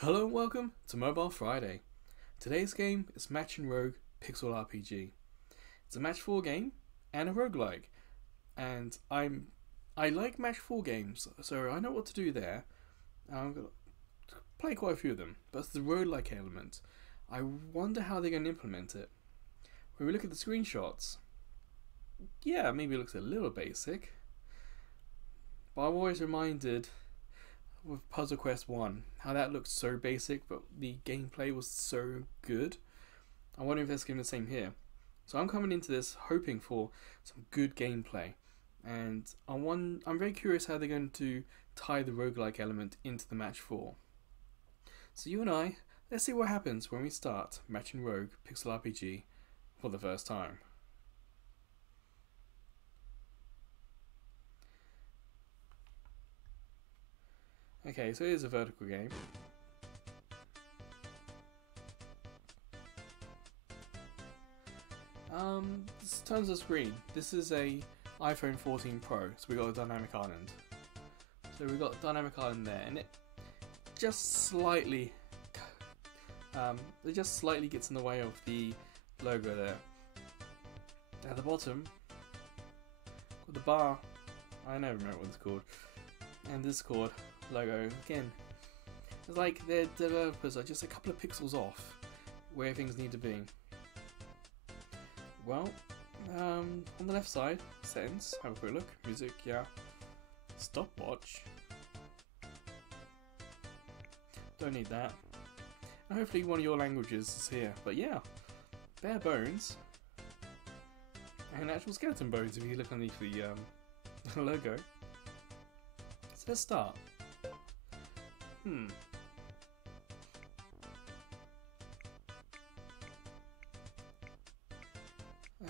Hello and welcome to Mobile Friday. Today's game is Match and Rogue Pixel RPG. It's a Match 4 game and a roguelike. And I like Match 4 games, so I know what to do there. I'm going to play quite a few of them, but it's the roguelike element. I wonder how they're going to implement it. When we look at the screenshots, yeah, maybe it looks a little basic. But I'm always reminded with Puzzle Quest 1, how that looked so basic, but the gameplay was so good. I wonder if that's going to be the same here. So I'm coming into this hoping for some good gameplay, and I'm very curious how they're going to tie the roguelike element into the Match 4. So you and I, let's see what happens when we start Match and Rogue Pixel RPG for the first time. Okay, so here's a vertical game. This turns the screen. This is a iPhone 14 Pro, so we got a dynamic island. So we got a dynamic island there, and it just slightly gets in the way of the logo there. At the bottom, got the bar. I never remember what it's called, and Discord logo again. It's like their developers are just a couple of pixels off where things need to be. Well, on the left side, settings, have a quick look, music, yeah, stopwatch, don't need that, and hopefully one of your languages is here, but yeah, bare bones, and actual skeleton bones if you look underneath the logo. So let's start.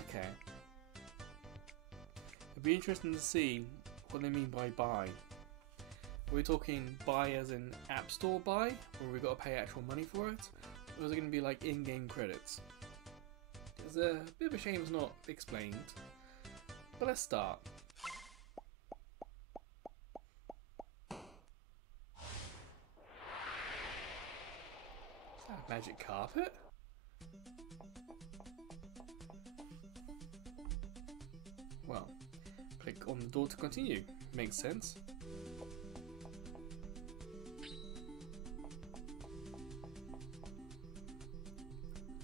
Okay. It'd be interesting to see what they mean by buy. Are we talking buy as in App Store buy, where we've got to pay actual money for it? Or is it going to be like in-game credits? It's a bit of a shame it's not explained. But let's start. Magic carpet? Well, click on the door to continue. Makes sense.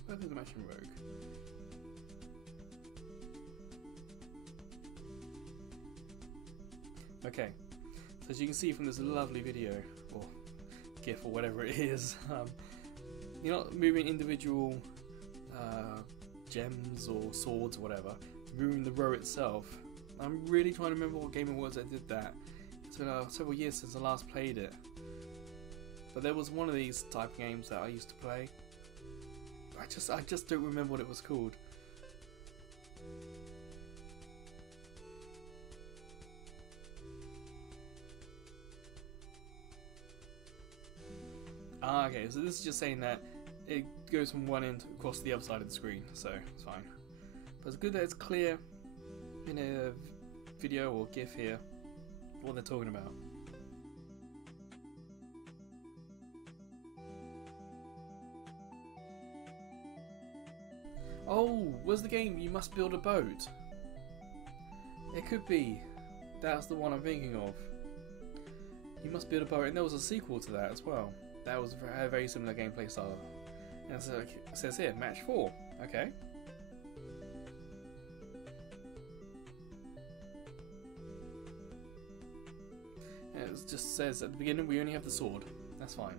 Where did the Match and Rogue? Okay, so as you can see from this lovely video, or GIF or whatever it is, you're not moving individual gems or swords or whatever, you're moving the row itself. I'm really trying to remember what game it was that did that. It's been several years since I last played it. But there was one of these type of games that I used to play. I just don't remember what it was called. Ah, okay, so this is just saying that it goes from one end across the other side of the screen, so it's fine. But it's good that it's clear in a video or GIF here what they're talking about. Oh, was the game You Must Build a Boat? It could be. That's the one I'm thinking of. You Must Build a Boat, and there was a sequel to that as well. That was a very similar gameplay style. And so it says here, Match 4. Okay. And it just says at the beginning we only have the sword. That's fine.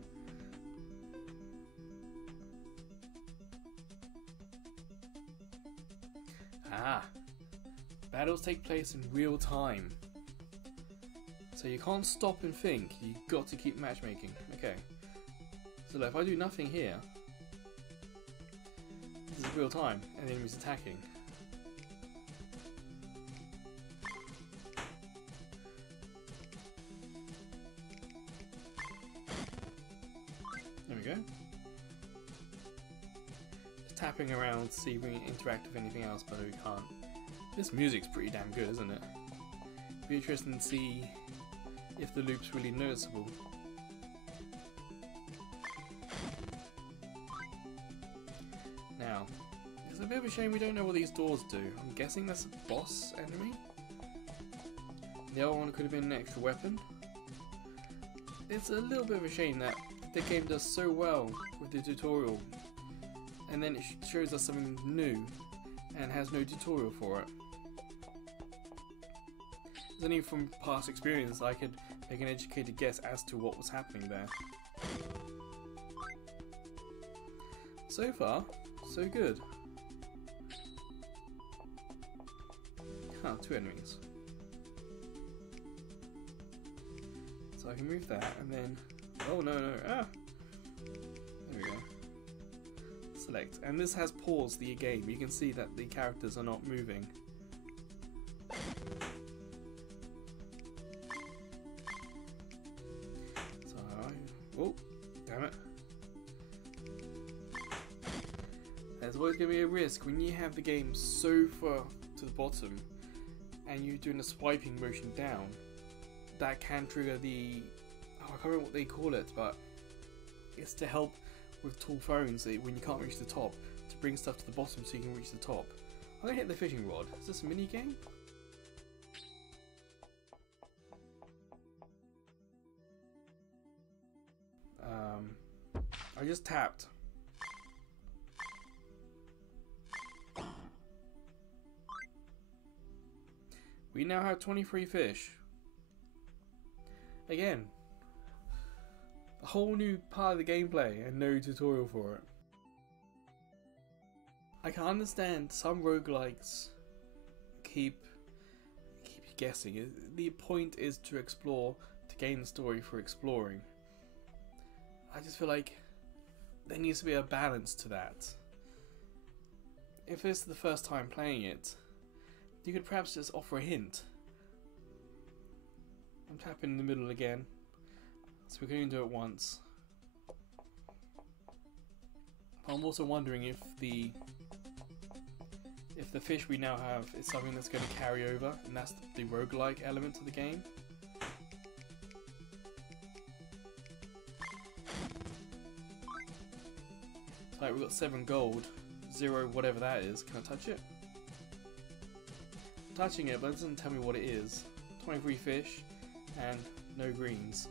Ah. Battles take place in real time. So you can't stop and think. You've got to keep matchmaking. Okay. So look, if I do nothing here, this is real time, and the enemy's attacking. There we go. Just tapping around to see if we can interact with anything else, but we can't. This music's pretty damn good, isn't it? It'd be interesting to see if the loop's really noticeable. It's a bit of a shame we don't know what these doors do. I'm guessing that's a boss enemy. The other one could have been an extra weapon. It's a little bit of a shame that the game does so well with the tutorial, and then it shows us something new and has no tutorial for it. Only from past experience I could make an educated guess as to what was happening there. So far, so good. Ah, 2 enemies. So I can move that and then... Oh no, ah! There we go. Select. And this has paused the game. You can see that the characters are not moving. Oh, damn it. There's always going to be a risk when you have the game so far to the bottom and you're doing a swiping motion down. That can trigger the... Oh, I can't remember what they call it, but it's to help with tall phones when you can't reach the top, to bring stuff to the bottom so you can reach the top. I'm going to hit the fishing rod. Is this a mini game? I just tapped. We now have 23 fish. Again, a whole new part of the gameplay and no tutorial for it. I can understand some roguelikes keep you guessing. The point is to explore, to gain the story for exploring. I just feel like there needs to be a balance to that. If this is the first time playing it, you could perhaps just offer a hint. I'm tapping in the middle again, so we're going to do it once. I'm also wondering if the fish we now have is something that's going to carry over, and that's the roguelike element of the game. Like, we've got 7 gold, 0 whatever that is. Can I touch it? I'm touching it, but it doesn't tell me what it is. 23 fish and no greens.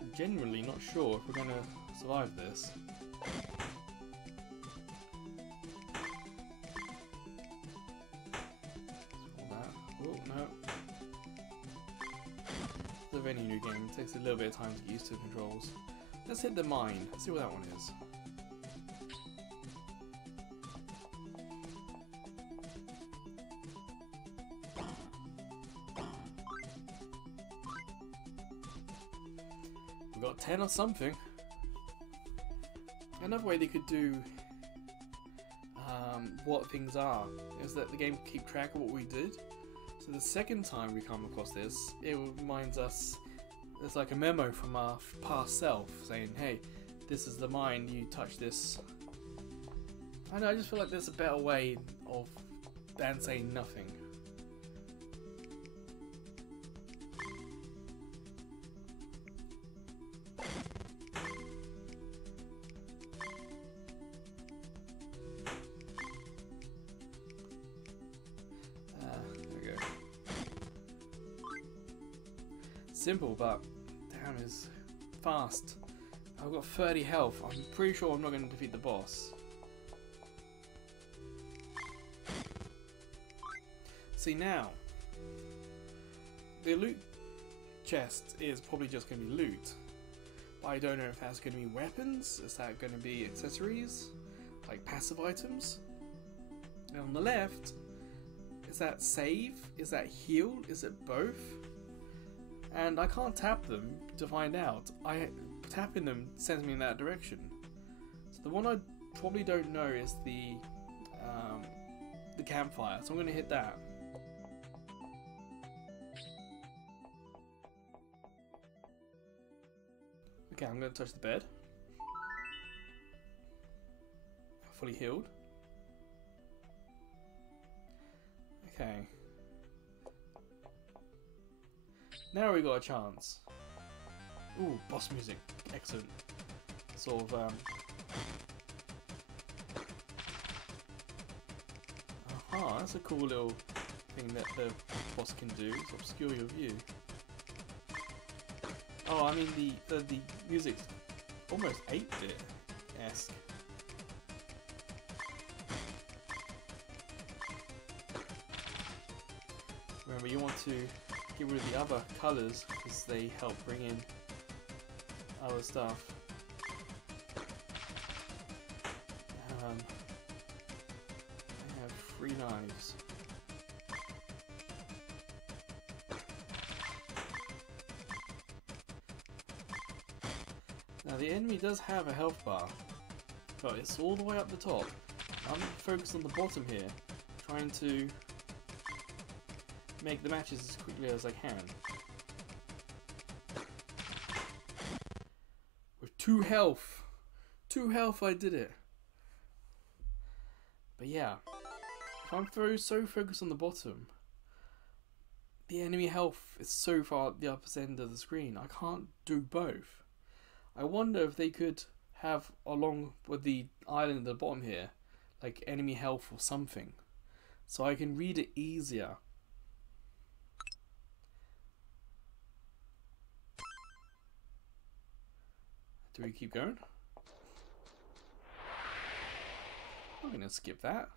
I'm genuinely not sure if we're going to survive this. All that. Oh, no. Of any new game, it takes a little bit of time to get used to the controls. Let's hit the mine, see what that one is. We've got 10 or something. Another way they could do what things are is that the game can keep track of what we did. So the second time we come across this, it reminds us, it's like a memo from our past self saying, hey, this is the mine, you touch this. I know, I just feel like there's a better way of than saying nothing. Simple, but damn, is fast. I've got 30 health. I'm pretty sure I'm not going to defeat the boss. See now, the loot chest is probably just going to be loot, but I don't know if that's going to be weapons. Is that going to be accessories, like passive items? And on the left, is that save? Is that heal? Is it both? And I can't tap them to find out. Tapping them sends me in that direction. So the one I probably don't know is the campfire. So I'm going to hit that. Okay, I'm going to touch the bed. Fully healed. Okay. Now we got a chance. Ooh, boss music. Excellent. Sort of, aha, that's a cool little thing that the boss can do, to obscure your view. Oh, I mean the music's almost 8-bit-esque. Remember, you want to get rid of the other colours because they help bring in other stuff. I have 3 knives. Now the enemy does have a health bar, but it's all the way up the top. I'm focused on the bottom here, trying to make the matches as quickly as I can. With 2 health! 2 health, I did it! But yeah, if I'm so focused on the bottom, the enemy health is so far at the upper end of the screen, I can't do both. I wonder if they could have, along with the island at the bottom here, like enemy health or something, so I can read it easier. Do we keep going? I'm gonna skip that.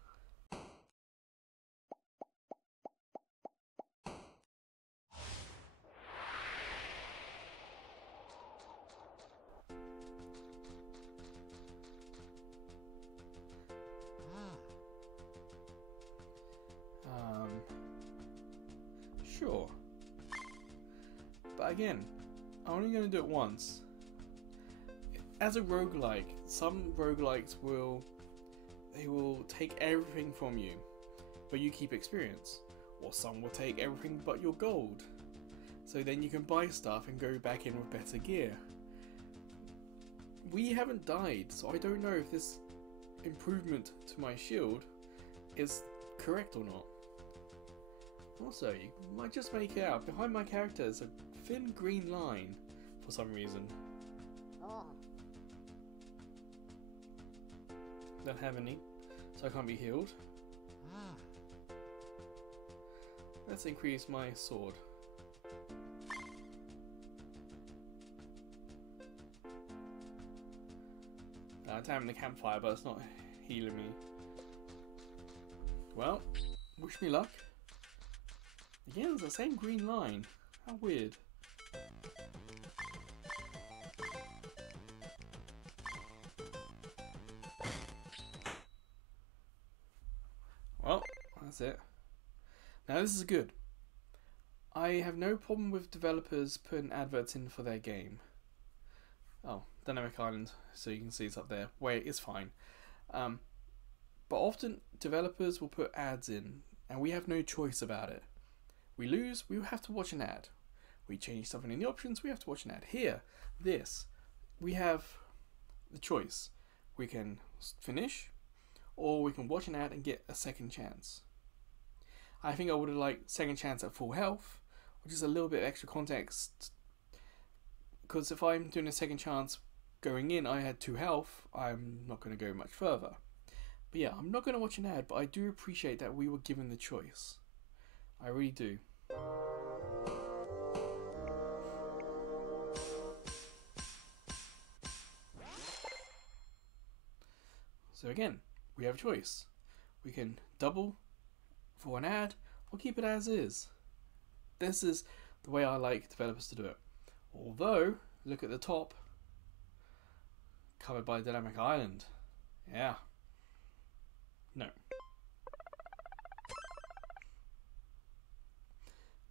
Sure. But again, I'm only going to do it once. As a roguelike, some roguelikes will take everything from you, but you keep experience. Or some will take everything but your gold. So then you can buy stuff and go back in with better gear. We haven't died, so I don't know if this improvement to my shield is correct or not. Also, you might just make it out, behind my character is a thin green line for some reason. Don't have any, so I can't be healed. Let's increase my sword. I'm tapping the campfire, but it's not healing me. Well, wish me luck. Again, it's the same green line. How weird. Well, that's it. Now this is good. I have no problem with developers putting adverts in for their game. Oh, Dynamic Island, so you can see it's up there. Wait, it's fine. But often developers will put ads in, and we have no choice about it. We lose, we have to watch an ad. We change something in the options, we have to watch an ad. Here, this, we have the choice. We can finish, or we can watch an ad and get a second chance. I think I would have liked second chance at full health, or just a little bit of extra context. Because if I'm doing a second chance going in, I had 2 health, I'm not going to go much further. But yeah, I'm not going to watch an ad, but I do appreciate that we were given the choice. I really do. So again, we have a choice. We can double for an ad or keep it as is. This is the way I like developers to do it. Although, look at the top, covered by Dynamic Island. Yeah. No.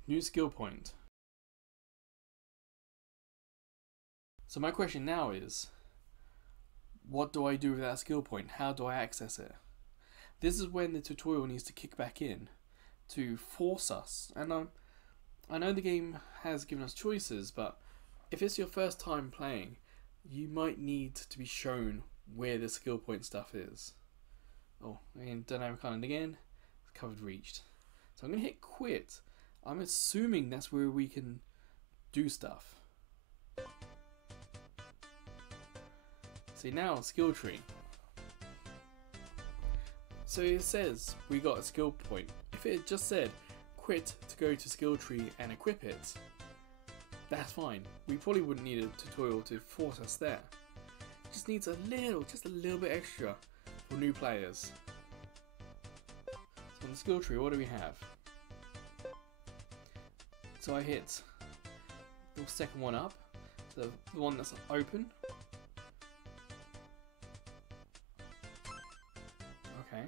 New skill point. So my question now is, what do I do with that skill point? How do I access it? This is when the tutorial needs to kick back in to force us. And I know the game has given us choices, but if it's your first time playing, you might need to be shown where the skill point stuff is. Oh, and Dynamic Island again, covered reached. So I'm going to hit quit. I'm assuming that's where we can do stuff. See, now skill tree. So it says we got a skill point. If it just said quit to go to skill tree and equip it, that's fine. We probably wouldn't need a tutorial to force us there. It just needs just a little bit extra for new players. So on the skill tree, what do we have? So I hit the second one up, so the one that's open. Okay.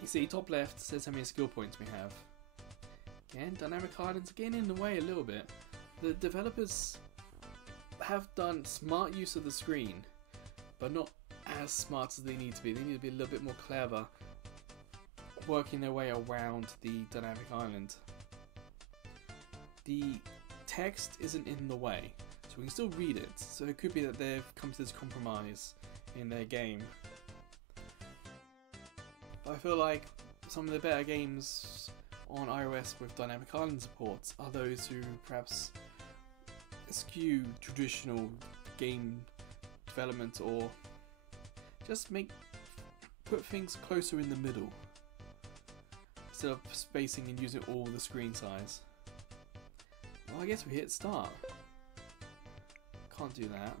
You see, top left says how many skill points we have. Again, dynamic islands again in the way a little bit. The developers have done smart use of the screen, but not as smart as they need to be. They need to be a little bit more clever, working their way around the dynamic island. The text isn't in the way, so we can still read it. So it could be that they've come to this compromise in their game. But I feel like some of the better games on iOS with dynamic island support are those who perhaps eschew traditional game development, or just put things closer in the middle instead of spacing and using all the screen size. Well, I guess we hit start. Can't do that.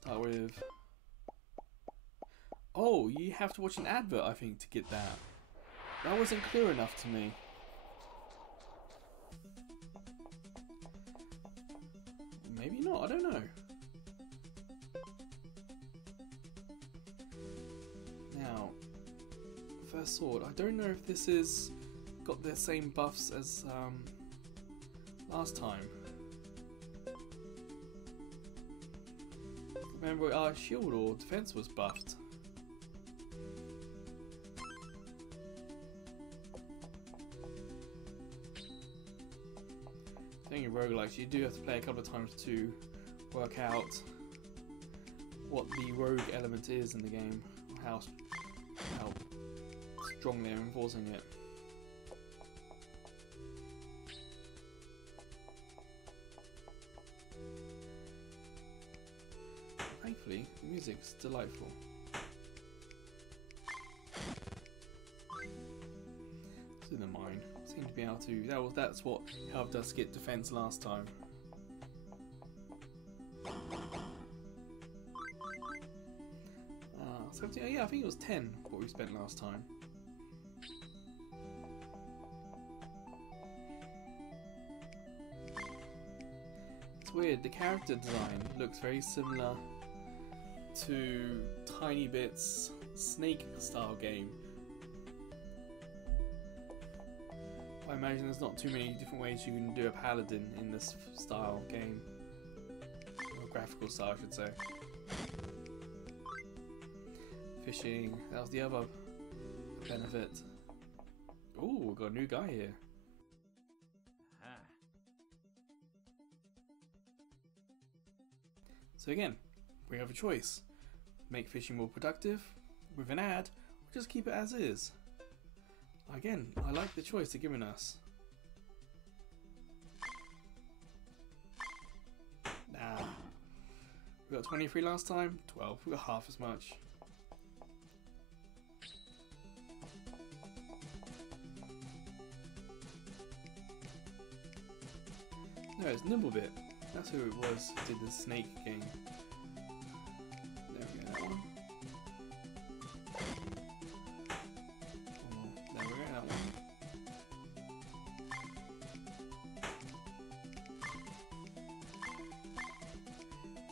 Start with... Oh, you have to watch an advert, I think, to get that. That wasn't clear enough to me. Maybe not, I don't know. Now, first sword. I don't know if this is got the same buffs as last time. Remember, our shield or defense was buffed. I think in roguelikes you do have to play a couple of times to work out what the rogue element is in the game, how strong they're enforcing it. Thankfully, the music's delightful. It's in the mine. Seem to be able to. That's what helped us get defense last time. Yeah, I think it was 10 what we spent last time. It's weird. The character design looks very similar to Tiny Bit's Snake style game. I imagine there's not too many different ways you can do a paladin in this style game. Or graphical style, I should say. Fishing, that was the other benefit. Ooh, we've got a new guy here. So again, we have a choice. Make fishing more productive with an ad, or just keep it as is. Again, I like the choice they're giving us. Nah. We got 23 last time, 12. We got half as much. No, it's Nimblebit. That's who it was who did the snake game. There we go, that one. Oh, there we go, that one.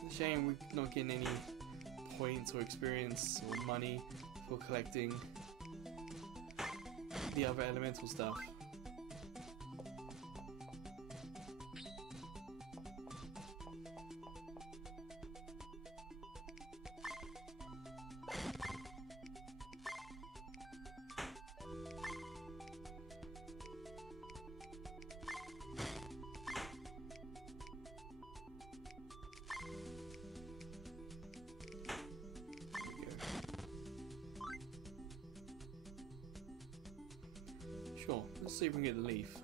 It's a shame we're not getting any points or experience or money for collecting the other elemental stuff. Sure, let's see if we can get the leaf.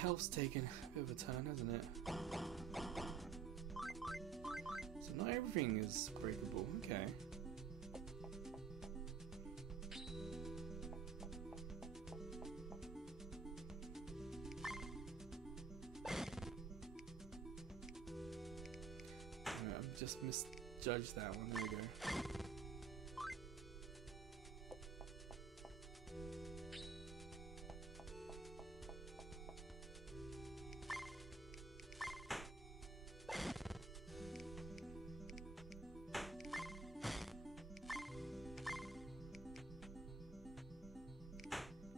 health's taken a bit of a turn, hasn't it? So not everything is breakable. Okay. I've just misjudged that one. There we go.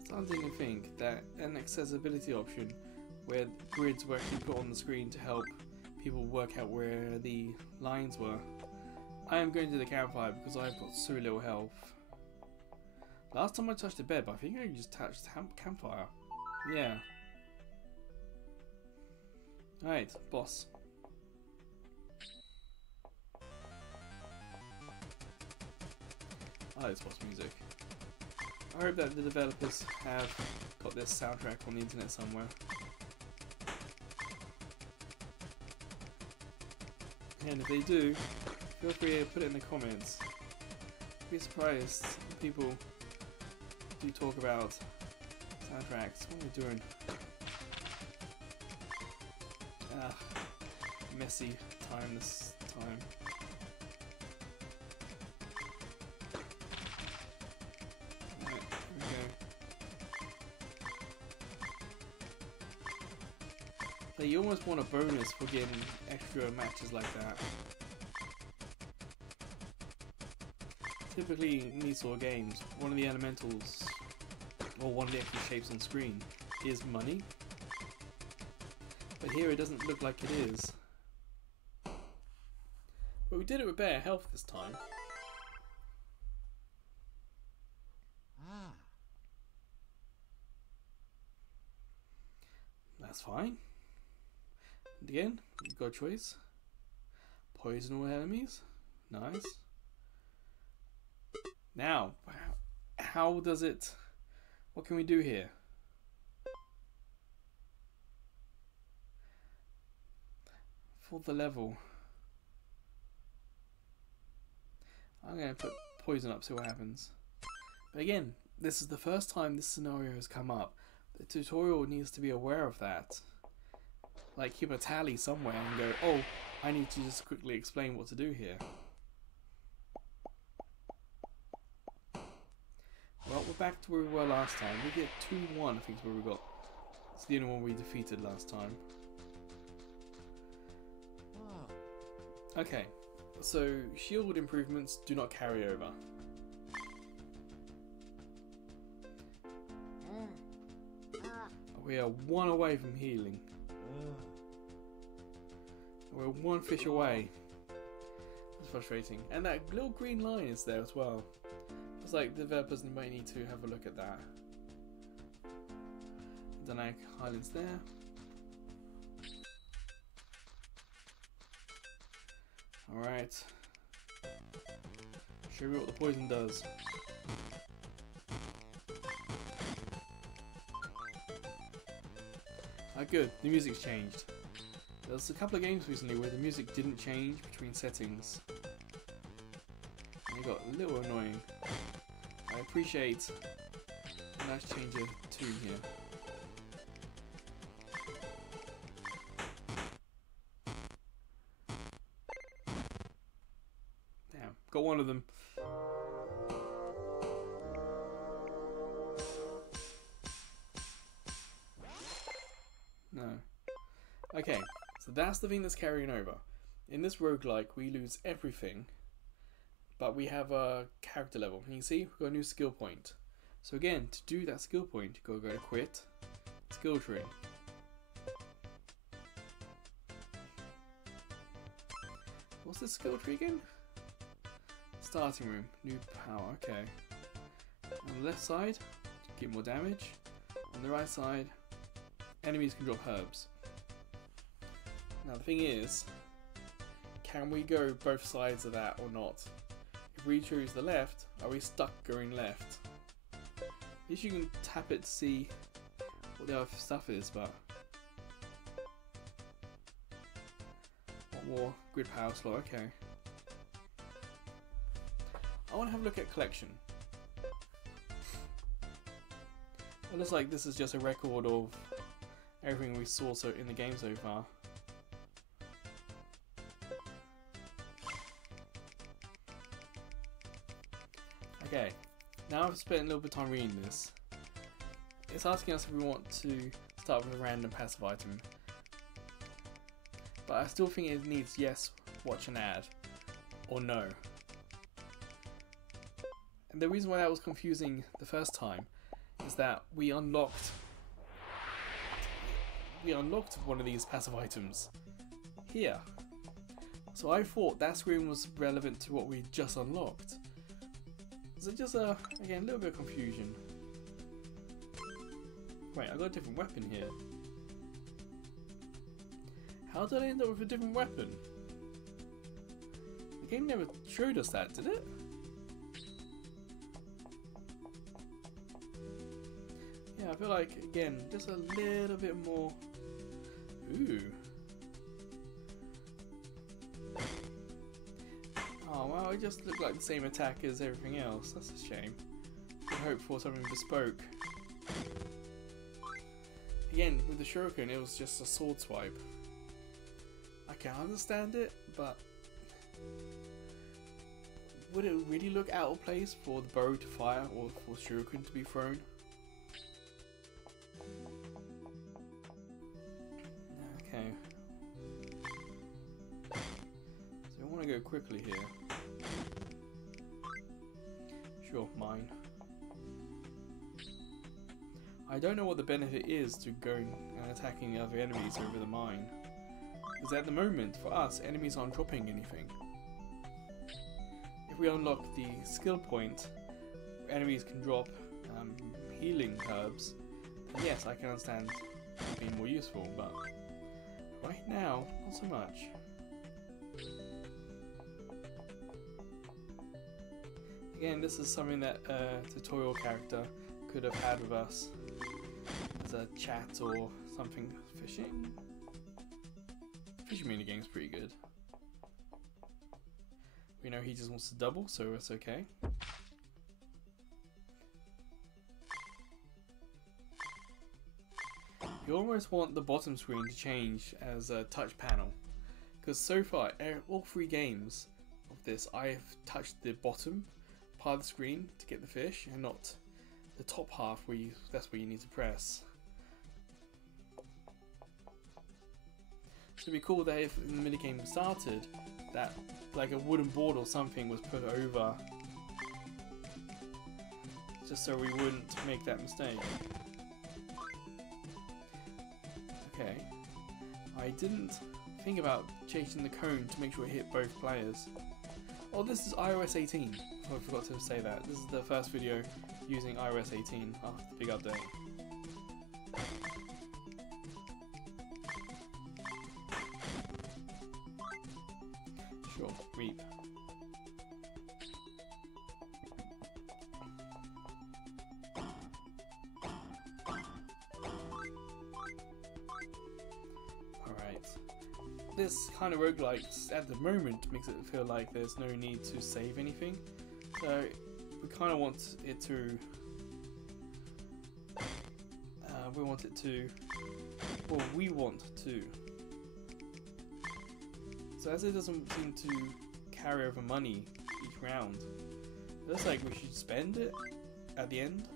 Starting to think that an accessibility option where grids were actually put on the screen to help people work out where the lines were. I am going to the campfire because I've got so little health. Last time I touched the bed, but I think I just touched campfire. Yeah. Alright, boss. I like this boss music. I hope that the developers have got this soundtrack on the internet somewhere. And if they do, feel free to put it in the comments. I'd be surprised if people do talk about soundtracks. What am I doing? Ah, messy time this time. Right, here we go. So you almost want a bonus for getting extra matches like that. Typically in these sort of games, one of the elementals, or one of the extra shapes on screen, is money. But here it doesn't look like it is. But we did it with better health this time. That's fine. And again, you've got a choice. Poison all enemies. Nice. Now, how does it... What can we do here? For the level. I'm going to put poison up, see what happens. But again, this is the first time this scenario has come up. The tutorial needs to be aware of that. Like, keep a tally somewhere and go, oh, I need to just quickly explain what to do here. Well, we're back to where we were last time. We get 2-1, I think is where we got. It's the only one we defeated last time. Okay, so shield improvements do not carry over. We are 1 away from healing. We're 1 fish away. That's frustrating. And that little green line is there as well. It's like the developers might need to have a look at that. Dynamic Highlands there. Alright. Show me what the poison does. Ah, good. The music's changed. There was a couple of games recently where the music didn't change between settings. And it got a little annoying. I appreciate a nice change of tune here. Damn, got one of them. No. Okay, so that's the thing that's carrying over. In this roguelike, we lose everything, but we have a character level. And you see, we've got a new skill point. So again, to do that skill point, you've got to go to quit, skill tree. What's this skill tree again? Starting room, new power, okay. On the left side, get more damage. On the right side, enemies can drop herbs. Now the thing is, can we go both sides of that or not? If we choose the left, are we stuck going left? At least you can tap it to see what the other stuff is, but More grid power slot, okay. I want to have a look at collection. It looks like this is just a record of everything we saw in the game so far. Okay, now I've spent a little bit of time reading this. It's asking us if we want to start with a random passive item. But I still think it needs yes, watch an ad, or no. And the reason why that was confusing the first time is that we unlocked one of these passive items here. So I thought that screen was relevant to what we just unlocked. So just again, a little bit of confusion. Wait, I got a different weapon here. How did I end up with a different weapon? The game never showed us that, did it? Yeah, I feel like, again, just a little bit more... Ooh. Oh, well, it just looked like the same attack as everything else. That's a shame. I hope for something bespoke. Again, with the shuriken, it was just a sword swipe. I can understand it, but would it really look out of place for the bow to fire or for shuriken to be thrown? Okay. So I want to go quickly here. Sure, mine. I don't know what the benefit is to going and attacking the other enemies over the mine. Because at the moment, for us, enemies aren't dropping anything. If we unlock the skill point, enemies can drop healing herbs, then yes, I can understand it being more useful, but right now, not so much. Again, this is something that a tutorial character could have had with us as a chat or something. Fishing? Fishing minigame's pretty good. We know he just wants to double, so it's okay. You almost want the bottom screen to change as a touch panel, because so far, all 3 games of this, I've touched the bottom part of the screen to get the fish, and not the top half where that's where you need to press. It'd be cool that if the minigame started, that like a wooden board or something was put over, just so we wouldn't make that mistake. Okay, I didn't think about changing the cone to make sure it hit both players. Oh, this is iOS 18. Oh, I forgot to say that. This is the first video using iOS 18 after the big update. Sure, reap. Alright. This kind of roguelike at the moment makes it feel like there's no need to save anything. So we kind of want it to... we want to. So as it doesn't seem to carry over money each round, it looks like we should spend it at the end.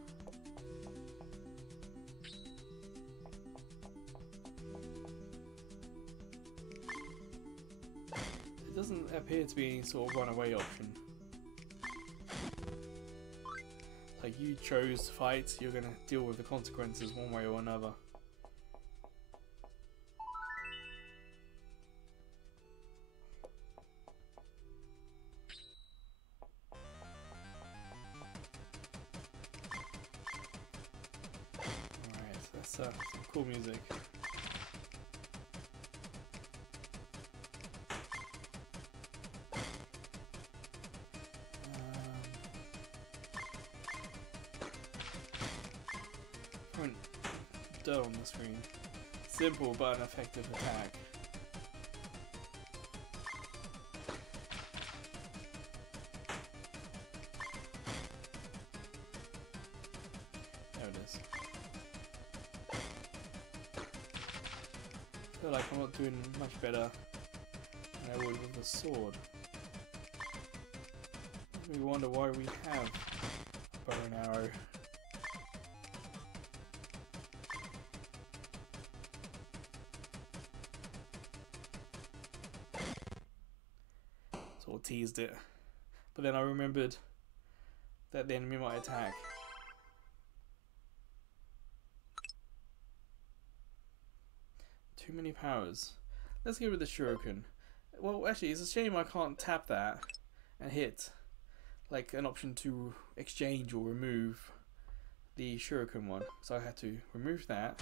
It doesn't appear to be any sort of runaway option. Like you chose to fight, you're gonna deal with the consequences one way or another. Alright, that's some cool music. On the screen. Simple but an effective attack. feel like I'm not doing much better than I would with the sword. Makes me wonder why we have a bow and arrow. Sort of teased it, but then I remembered that the enemy might attack. Too many powers. Let's get rid of the shuriken. Well, actually, it's a shame I can't tap that and hit, like an option to exchange or remove the shuriken one. So I had to remove that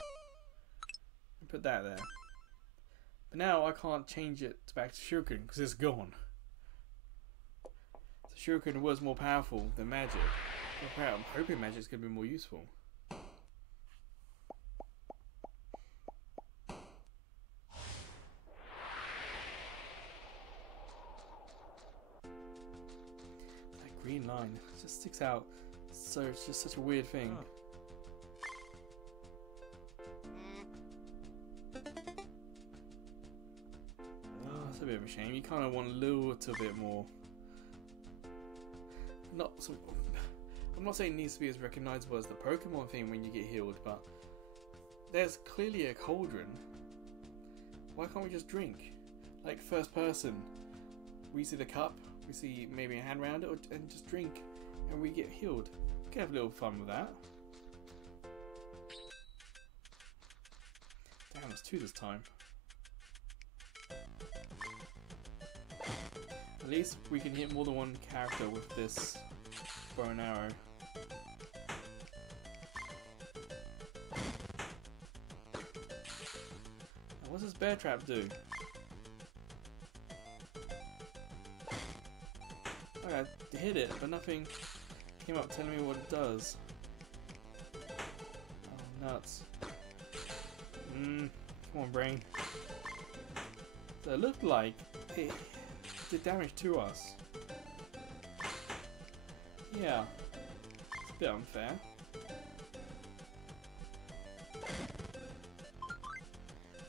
and put that there. But now I can't change it back to shuriken because it's gone. So shuriken was more powerful than magic. I'm hoping magic's going to be more useful. Green line, it just sticks out, so it's just such a weird thing. Oh, that's a bit of a shame. You kind of want a little bit more. I'm not saying it needs to be as recognizable as the Pokemon thing when you get healed, but there's clearly a cauldron. Why can't we just drink? Like first person, we see the cup. We see maybe a hand around it and just drink and we get healed. We can have a little fun with that. Damn, it's 2 this time. At least we can hit more than one character with this bow and arrow. Now, what's this bear trap do? I hit it, but nothing came up telling me what it does. Oh, nuts. Come on, brain. So it looked like it did damage to us. Yeah, it's a bit unfair.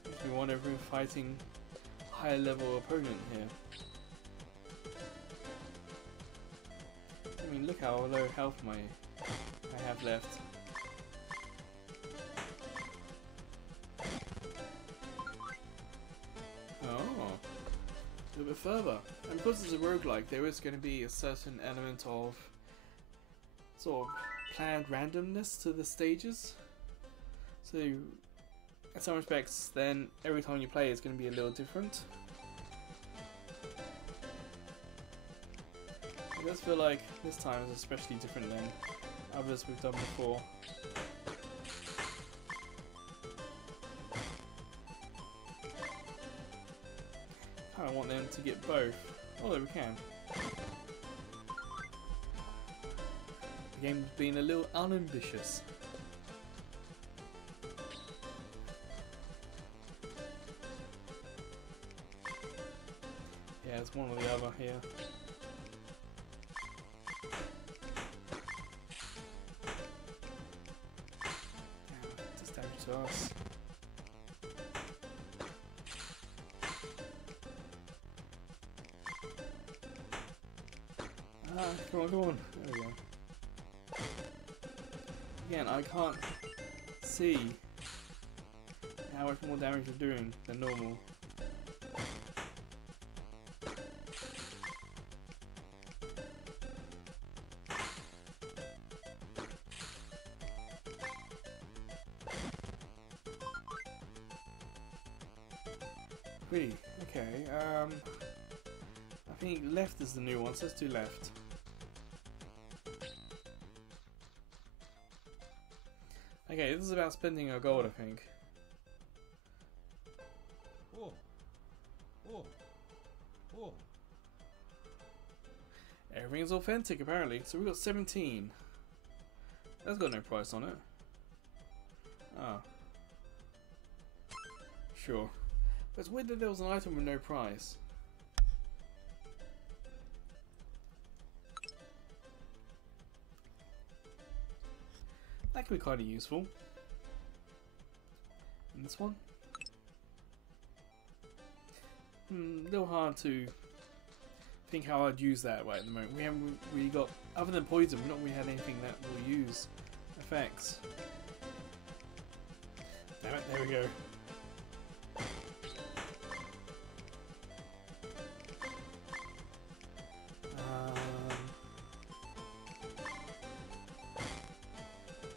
Makes me wonder if we're fighting a higher level opponent here. I mean, look how low health I have left. Oh, a little bit further. And because it's a roguelike, there is going to be a certain element of sort of planned randomness to the stages. So, in some respects, then every time you play, it's going to be a little different. It does feel like this time is especially different than others we've done before. I want them to get both, although we can. The game's been a little unambitious. Yeah, it's one or the other here. To us. Come on, come on. There we go. Again, I can't see how much more damage we're doing than normal. Okay, I think left is the new one, so let's do left. Okay, this is about spending our gold, I think. Oh. Oh. Oh. Everything's authentic, apparently. So we got 17. That's got no price on it. Ah. Sure. But it's weird that there was an item with no price. That could be kind of useful. And this one? A little hard to think how I'd use that right at the moment. We haven't really got, other than poison, we've not really had anything that will use effects. Damn it, there we go.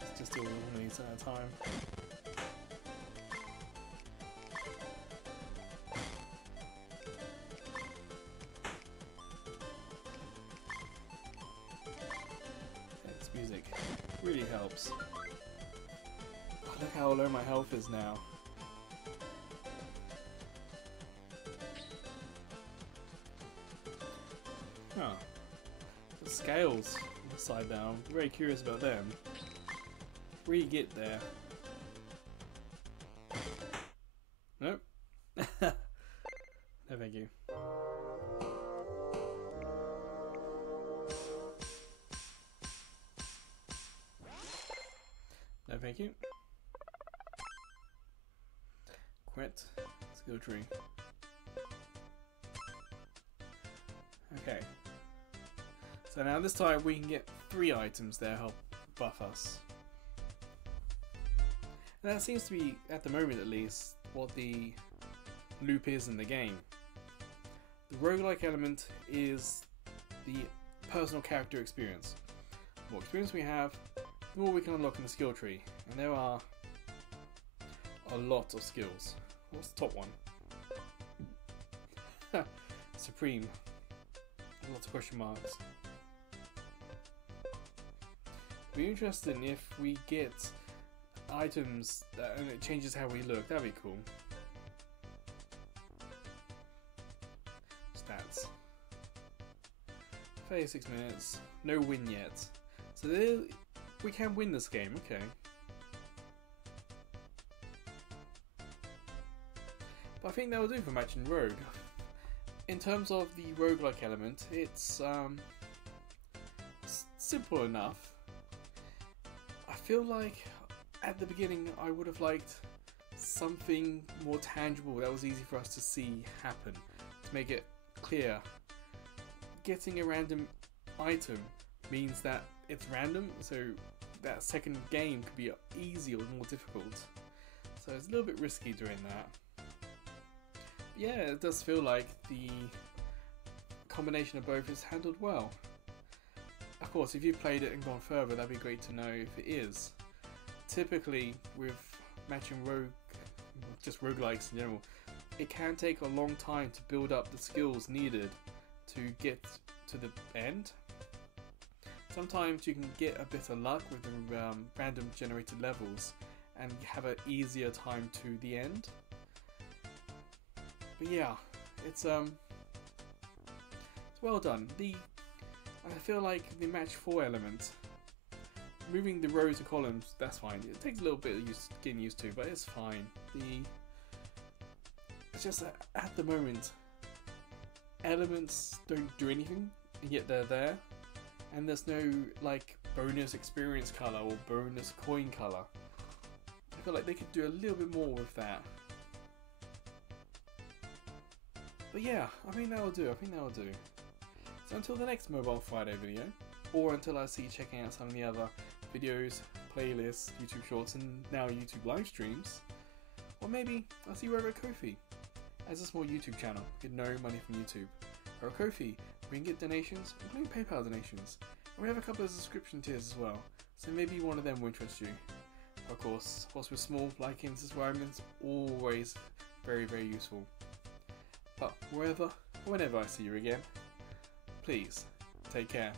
Let's just do one of these at a time. This music really helps. Oh, look how low my health is now. Huh. The scales upside down. I'm very curious about them. Where you get there. Nope. No, thank you. No, thank you. Quit. Skill tree. Okay. So now this time we can get 3 items that help buff us. And that seems to be, at the moment at least, what the loop is in the game. The roguelike element is the personal character experience. The more experience we have, the more we can unlock in the skill tree. And there are a lot of skills. What's the top one? Supreme. Lots of question marks. Be interesting if we get items that, and it changes how we look. That'd be cool. Stats. 36 minutes. No win yet. So there, we can win this game. Okay. But I think that will do for matching Rogue. In terms of the roguelike element, it's simple enough. I feel like at the beginning I would have liked something more tangible that was easy for us to see happen, to make it clear. Getting a random item means that it's random, so that second game could be easy or more difficult. So it's a little bit risky doing that. Yeah, it does feel like the combination of both is handled well. Of course, if you've played it and gone further, that'd be great to know if it is. Typically, with matching just roguelikes in general, it can take a long time to build up the skills needed to get to the end. Sometimes you can get a bit of luck with the random generated levels and have an easier time to the end. But yeah, it's well done. I feel like the match 4 element, moving the rows to columns, that's fine. It takes a little bit of getting used to, but it's fine. It's just that at the moment, elements don't do anything, and yet they're there, and there's no like bonus experience color or bonus coin color. I feel like they could do a little bit more with that. But yeah, I think that will do. So until the next Mobile Friday video, or until I see you checking out some of the other videos, playlists, YouTube Shorts, and now YouTube live streams, or maybe I'll see you over at Ko-fi. As a small YouTube channel, get no money from YouTube. Or at Ko-fi, we can get donations, including PayPal donations. And we have a couple of subscription tiers as well, so maybe one of them will interest you. Of course, whilst we're small, liking and subscribing is always very, very useful. But whenever I see you again, please take care.